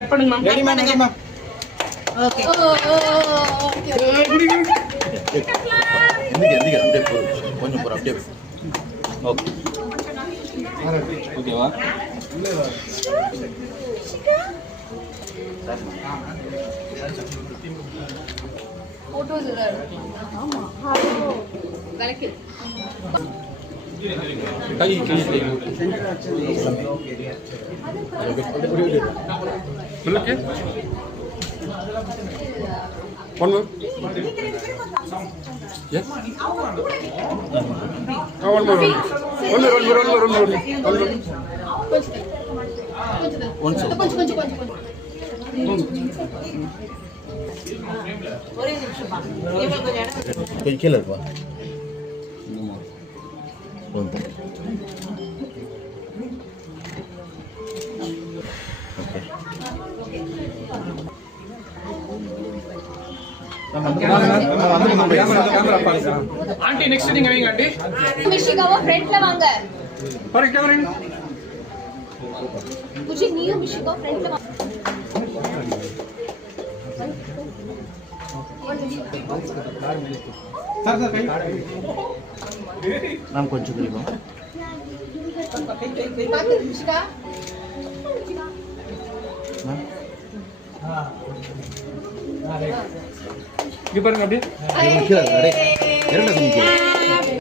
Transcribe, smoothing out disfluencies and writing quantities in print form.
பண்ணுங்க ma'am. Ready ma'am, ready ma'am. Okay எந்திரிக்க அப்படியே போ, கொஞ்சம் போற அப்படியே ஓகே ஓகேவா? போட்டோஸ் ஆமா கலெக்ட் கை கை okay one more yes one more ஒரே நிமிஷமா இவங்க கொஞ்சம் இடம் கொஞ்சம் கீழே இருப்பா. ஓகே ஆண்டி நெக்ஸ்ட் நீங்க வைங்க ஆண்டி. மிஷிகாவா ஃப்ரண்ட்ல வாங்க. பாரு கேமரா. முஜி நீயும் மிஷிகா ஃப்ரண்ட்ல வாங்க. சார் சார் கை நாம் கொஞ்சம் தெரியுமா? பாத்து மிஷிகா. இங்க பாருங்க அப்படியே. கீழே இரண்டு கொஞ்சம் கீழே